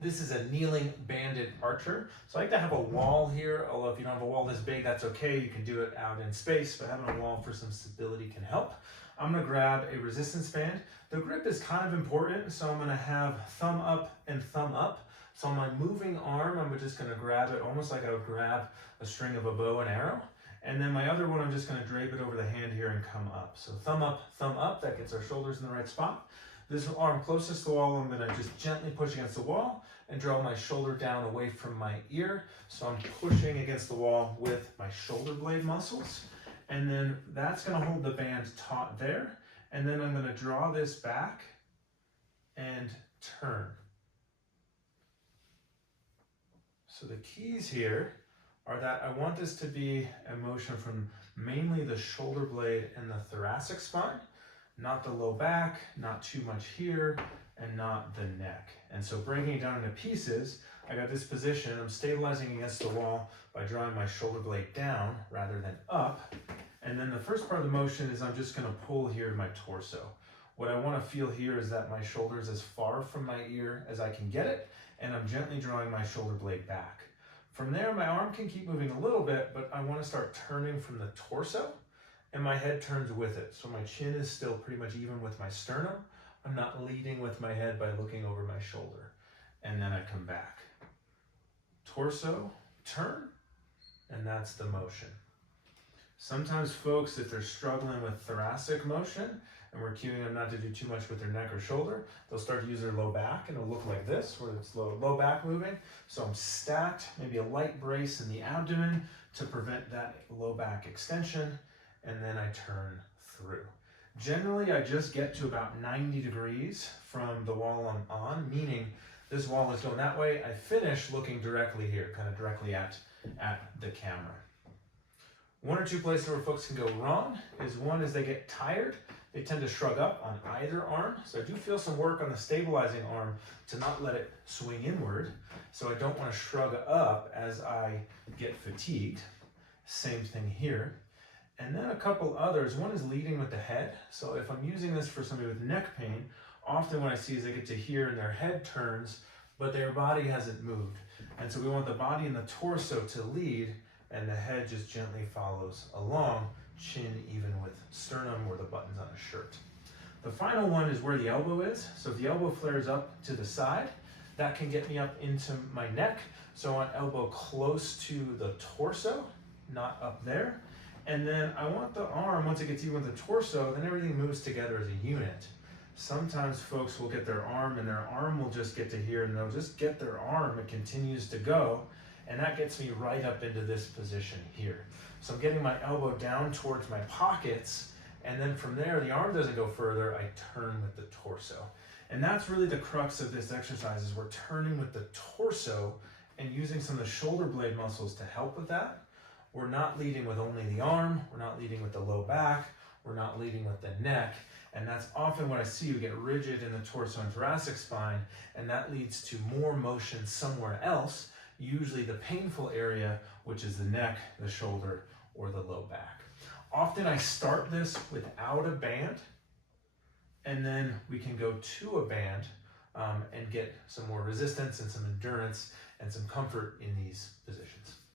This is a kneeling banded archer. So I like to have a wall here, although if you don't have a wall this big, that's okay. You can do it out in space, but having a wall for some stability can help. I'm gonna grab a resistance band. The grip is kind of important, so I'm gonna have thumb up and thumb up. So on my moving arm, I'm just gonna grab it almost like I would grab a string of a bow and arrow. And then my other one, I'm just gonna drape it over the hand here and come up. So thumb up, that gets our shoulders in the right spot. This arm closest to the wall, I'm gonna just gently push against the wall and draw my shoulder down away from my ear. So I'm pushing against the wall with my shoulder blade muscles. And then that's gonna hold the band taut there. And then I'm gonna draw this back and turn. So the keys here are that I want this to be a motion from mainly the shoulder blade and the thoracic spine, not the low back, not too much here, and not the neck. And so breaking it down into pieces, I got this position, I'm stabilizing against the wall by drawing my shoulder blade down rather than up. And then the first part of the motion is I'm just gonna pull here to my torso. What I wanna feel here is that my shoulder is as far from my ear as I can get it, and I'm gently drawing my shoulder blade back. From there, my arm can keep moving a little bit, but I wanna start turning from the torso, and my head turns with it. So my chin is still pretty much even with my sternum. I'm not leading with my head by looking over my shoulder. And then I come back. Torso, turn, and that's the motion. Sometimes folks, if they're struggling with thoracic motion, and we're cueing them not to do too much with their neck or shoulder, they'll start to use their low back, and it'll look like this, where it's low back moving. So I'm stacked, maybe a light brace in the abdomen to prevent that low back extension, and then I turn through. Generally, I just get to about 90 degrees from the wall I'm on, meaning this wall is going that way. I finish looking directly here, kind of directly at the camera. One or two places where folks can go wrong is one is they get tired. They tend to shrug up on either arm. So I do feel some work on the stabilizing arm to not let it swing inward. So I don't want to shrug up as I get fatigued. Same thing here. And then a couple others. One is leading with the head. So if I'm using this for somebody with neck pain, often what I see is they get to here and their head turns, but their body hasn't moved. And so we want the body and the torso to lead, and the head just gently follows along, chin even with sternum or the buttons on a shirt. The final one is where the elbow is. So if the elbow flares up to the side, that can get me up into my neck. So I want elbow close to the torso, not up there. And then I want the arm, once it gets even with the torso, then everything moves together as a unit. Sometimes folks will get their arm and their arm will just get to here and they'll just get their arm, it continues to go. And that gets me right up into this position here. So I'm getting my elbow down towards my pockets, and then from there, the arm doesn't go further, I turn with the torso. And that's really the crux of this exercise, is we're turning with the torso and using some of the shoulder blade muscles to help with that. We're not leading with only the arm, we're not leading with the low back, we're not leading with the neck, and that's often what I see. You get rigid in the torso and thoracic spine, and that leads to more motion somewhere else, usually the painful area, which is the neck, the shoulder, or the low back. Often I start this without a band, and then we can go to a band and get some more resistance and some endurance and some comfort in these positions.